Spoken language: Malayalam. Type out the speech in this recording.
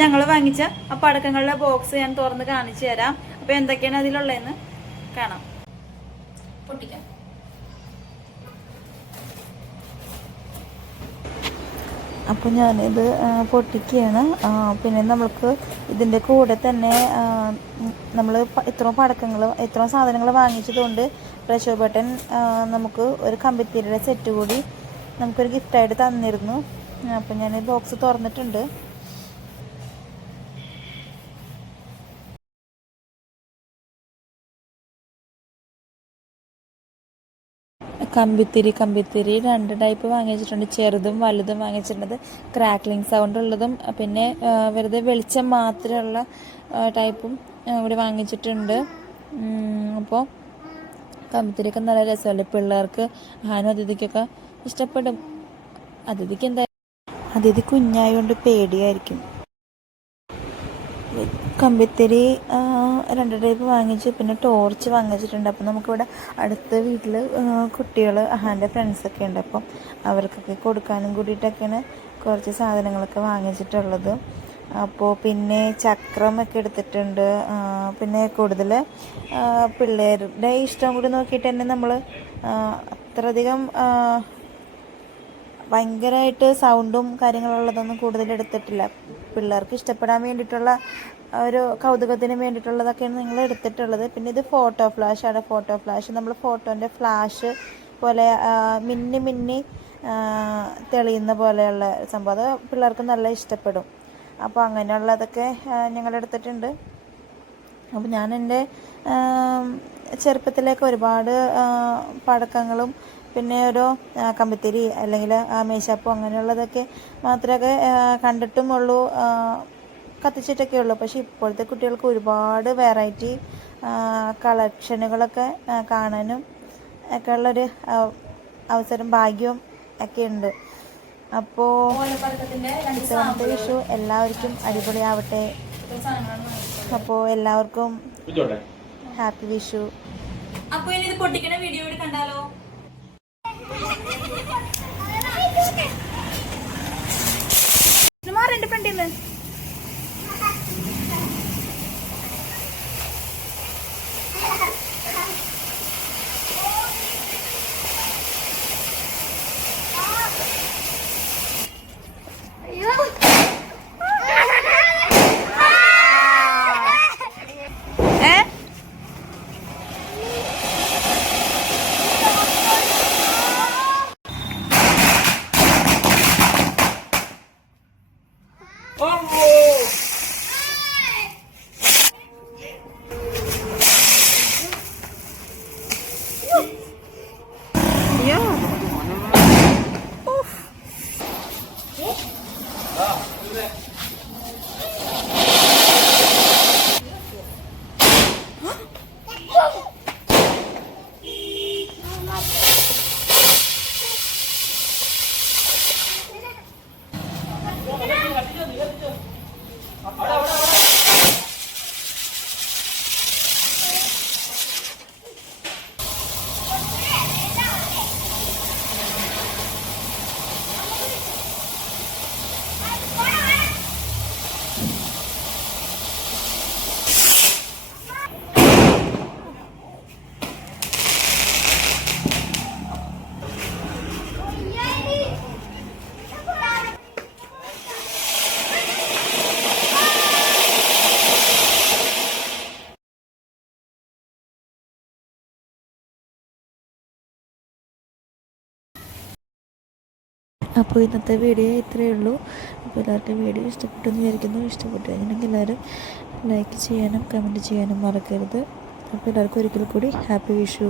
ഞങ്ങൾ വാങ്ങിച്ച ആ പടക്കങ്ങളുടെ ബോക്സ് ഞാൻ തുറന്ന് കാണിച്ചു തരാം. അപ്പോൾ എന്തൊക്കെയാണ് അതിലുള്ളതെന്ന് കാണാം. പൊട്ടിക്കാം. അപ്പോൾ ഞാനിത് പൊട്ടിക്കുകയാണ്. പിന്നെ നമുക്ക് ഇതിൻ്റെ കൂടെ തന്നെ നമ്മൾ ഇത്രയും സാധനങ്ങൾ വാങ്ങിച്ചതുകൊണ്ട് പ്രശോഭട്ടൻ നമുക്ക് ഒരു കമ്പിത്തിരിയുടെ സെറ്റ് കൂടി നമുക്കൊരു ഗിഫ്റ്റായിട്ട് തന്നിരുന്നു. അപ്പോൾ ഞാൻ ബോക്സ് തുറന്നിട്ടുണ്ട്. കമ്പിത്തിരി 2 ടൈപ്പ് വാങ്ങിച്ചിട്ടുണ്ട്. ചെറുതും വലുതും വാങ്ങിച്ചിട്ടുണ്ട്. ക്രാക്ലിംഗ് സൗണ്ട് ഉള്ളതും പിന്നെ വെറുതെ വെളിച്ചം മാത്രമുള്ള ടൈപ്പും ഇവിടെ വാങ്ങിച്ചിട്ടുണ്ട്. അപ്പോൾ കമ്പിത്തിരിയൊക്കെ നല്ല രസമല്ലേ, പിള്ളേർക്ക് ആനും അതിഥിക്കൊക്കെ ഇഷ്ടപ്പെടും. അതിഥി കുഞ്ഞായതുകൊണ്ട് പേടിയായിരിക്കും. കമ്പിത്തിരി 2 ടൈപ്പ് വാങ്ങിച്ചു. പിന്നെ ടോർച്ച് വാങ്ങിച്ചിട്ടുണ്ട്. അപ്പോൾ നമുക്കിവിടെ അടുത്ത വീട്ടിൽ കുട്ടികൾ അഹാൻ്റെ ഫ്രണ്ട്സൊക്കെ ഉണ്ട്. അപ്പം അവർക്കൊക്കെ കൊടുക്കാനും കൂടിയിട്ടൊക്കെയാണ് കുറച്ച് സാധനങ്ങളൊക്കെ വാങ്ങിച്ചിട്ടുള്ളത്. അപ്പോൾ പിന്നെ ചക്രമൊക്കെ എടുത്തിട്ടുണ്ട്. പിന്നെ കൂടുതൽ പിള്ളേരുടെ ഇഷ്ടം കൂടി നോക്കിയിട്ട് തന്നെ നമ്മൾ അത്രയധികം ഭയങ്കരമായിട്ട് സൗണ്ടും കാര്യങ്ങളുള്ളതൊന്നും കൂടുതൽ എടുത്തിട്ടില്ല. പിള്ളേർക്ക് ഇഷ്ടപ്പെടാൻ വേണ്ടിയിട്ടുള്ള ഒരു കൗതുകത്തിന് വേണ്ടിയിട്ടുള്ളതൊക്കെയാണ് നിങ്ങൾ എടുത്തിട്ടുള്ളത്. പിന്നെ ഇത് ഫോട്ടോ ഫ്ലാഷാണ്. ഫോട്ടോ ഫ്ലാഷ് നമ്മൾ ഫോട്ടോൻ്റെ ഫ്ലാഷ് പോലെ മിന്നി തെളിയുന്ന പോലെയുള്ള സംഭവം. അത് പിള്ളേർക്ക് നല്ല ഇഷ്ടപ്പെടും. അപ്പോൾ അങ്ങനെയുള്ളതൊക്കെ ഞങ്ങൾ എടുത്തിട്ടുണ്ട്. അപ്പോൾ ഞാൻ എൻ്റെ ചെറുപ്പത്തിലേക്ക് ഒരുപാട് പടക്കങ്ങളും പിന്നെ ഓരോ കമ്പിത്തിരി അല്ലെങ്കിൽ മേശാപ്പോ അങ്ങനെയുള്ളതൊക്കെ മാത്രമേ കണ്ടിട്ടുമുള്ളൂ, കത്തിച്ചിട്ടൊക്കെ ഉള്ളൂ. പക്ഷേ ഇപ്പോഴത്തെ കുട്ടികൾക്ക് ഒരുപാട് വെറൈറ്റി കളക്ഷനുകളൊക്കെ കാണാനും ഒക്കെ ഉള്ളൊരു അവസരം, ഭാഗ്യവും ഒക്കെ ഉണ്ട്. അപ്പോൾ ഇത്തവണത്തെ വിഷു എല്ലാവർക്കും അടിപൊളിയാവട്ടെ. അപ്പോൾ എല്ലാവർക്കും ഹാപ്പി വിഷു. അപ്പോൾ ഇനി ഇത് പൊട്ടിക്കണ വീഡിയോ കൂടി കണ്ടാലോ? മാറി എൻ്റെ ഫ്രണ്ടിൽ നിന്ന് അപ്പോൾ ഇന്നത്തെ വീഡിയോ ഇത്രയേ ഉള്ളൂ. അപ്പോൾ എല്ലാവർക്കും വീഡിയോ ഇഷ്ടപ്പെട്ടെന്ന് വിചാരിക്കുന്നു. ഇഷ്ടപ്പെട്ടു കഴിഞ്ഞിട്ടുണ്ടെങ്കിൽ എല്ലാവരും ലൈക്ക് ചെയ്യാനും കമൻറ്റ് ചെയ്യാനും മറക്കരുത്. അപ്പോൾ എല്ലാവർക്കും ഒരിക്കൽ കൂടി ഹാപ്പി വിഷു.